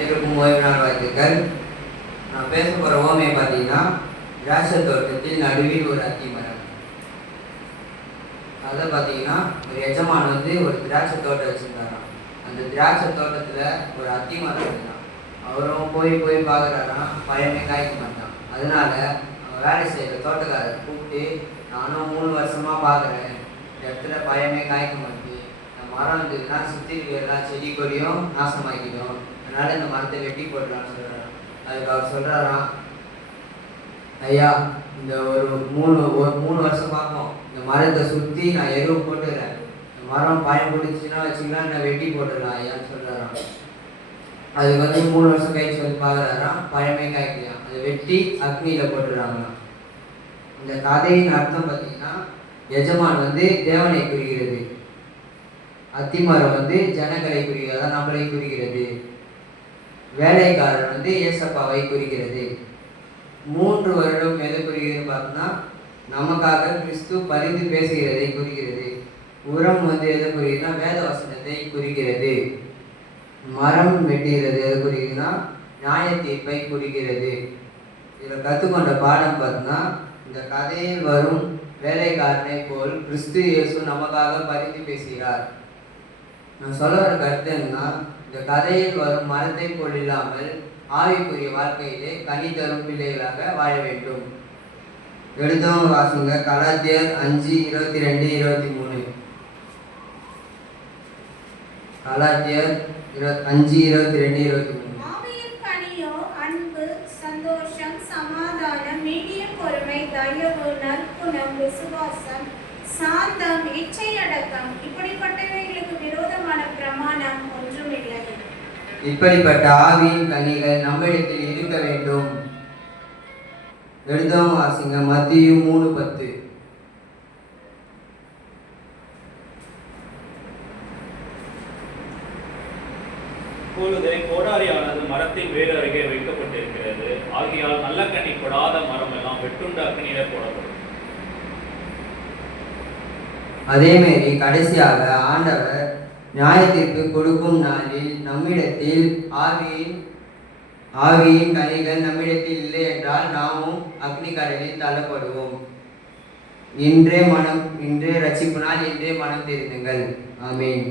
அனைவருக்கும் ஓய்வு நாள் வாழ்த்துக்கள். நான் பேச போகிற ஓமையை பார்த்தீங்கன்னா, திராட்சை தோட்டத்தில் நடுவில் ஒரு அத்தி மரம். அதில் பார்த்தீங்கன்னா, ஒரு எஜமான் ஒரு திராட்சை தோட்டம் வச்சுருந்தாராம். அந்த திராட்சை தோட்டத்தில் ஒரு அத்தி மரம் இருந்தான். அவரும் போய் பார்க்குறாராம், பழமே காய்க்க மாட்டான். அதனால அவன் வேலை செய்கிற தோட்டக்காரர் கூப்பிட்டு, நானும் 3 வருஷமாக பார்க்குறேன், இந்த இடத்துல பழமே காய்க்க மாட்டேன், இந்த மரம் இருந்ததுன்னா சுற்றி எல்லா செடி கொடியும் நாசமாக்கிடும், அதனால இந்த மரத்தை வெட்டி போடலான்னு சொல்கிறாராம். அதுக்கு அவர் சொல்கிறாராம், ஐயா, இந்த ஒரு மூணு வருஷம் பார்ப்போம், இந்த மரத்தை சுற்றி நான் எருவு போட்டுக்கிறேன், இந்த மரம் பழம் பிடிச்சின்னா வச்சுக்கலாம், நான் வெட்டி போட்டுடலாம் ஐயான்னு சொல்கிறாராம். அதுக்கு 3 வருஷம் கழிச்சு பார்க்குறாராம், பழமே காய்க்கலாம். அதை வெட்டி அக்னியில் போட்டுடுறாங்களாம். இந்த கதையின் அர்த்தம் பார்த்தீங்கன்னா, எஜமான் தேவனை குறிக்கிறது, அத்திமரம் ஜனங்களை குறிக்கிறது, நம்மளை குறிக்கிறது, வேலைக்காரன் ஏசப்பாவை குறிக்கிறது. 3 வருடம் எதை குறிக்கிறது பார்த்தோம்னா, நமக்காக கிறிஸ்து பரிந்து பேசுகிறதை குறிக்கிறது. உரம் எதை குறிக்கிறதுனா வேத வசனத்தை குறிக்கிறது. மரம் வெட்டுகிறது எதை குறிக்கிறதுனா நியாய தீர்ப்பை குறிக்கிறது. இதில் கற்றுக்கொண்ட பாடம் பார்த்தோம்னா, இந்த கதையில் வரும் வேலைக்காரனை போல் கிறிஸ்து இயேசு நமக்காக பரிந்து பேசுகிறார். நான் சொல்ல வர கருத்து என்னன்னா, இந்த கதையில் வரும் மரத்தை போல் இல்லாமல் ஆவிக்குரிய வாழ்க்கையிலே கனி தரும் பிள்ளைகளாக வாழ வேண்டும். எழுதவங்க வாசிங்க, கலாத்தியர் 5:22-23. கலாத்தியர் 5:22-23. ஆவியின் கனியோ அன்பு, சந்தோஷம், சமாதானம், நீடிய பொறுமை, தயவு, நற்குணம், விசுவாசம், சாந்தம், இச்சையடக்கம், இப்படிப்பட்டவைகளுக்கு விரோதமான பிரமாணம் ஒன்றுமில்லை. இப்படிப்பட்ட ஆவியின் கனிகள் நம்மிடத்தில் இருக்க வேண்டும். எழுதவும் வாசிங்க, மத்தேயு 3:10. இப்பொழுது கோடாரியானது மரத்தின் வேறு அருகே வைக்கப்பட்டிருக்கிறது, ஆகையால் நல்ல கனி கொடாத மரம் எல்லாம் வெட்டுண்டு அக்னியிலே போடப்படும். அதேமாரி கடைசியாக ஆண்டவர் நியாயத்திற்கு கொடுக்கும் நாளில் நம்மிடத்தில் ஆவியின் கனிகள் நம்மிடத்தில் இல்லை என்றால் நாமும் அக்னி கடலில் தள்ளப்படுவோம். இன்றே ரட்சிப்பு நாள், இன்றே மனம் திருந்துங்கள். ஆமீன்.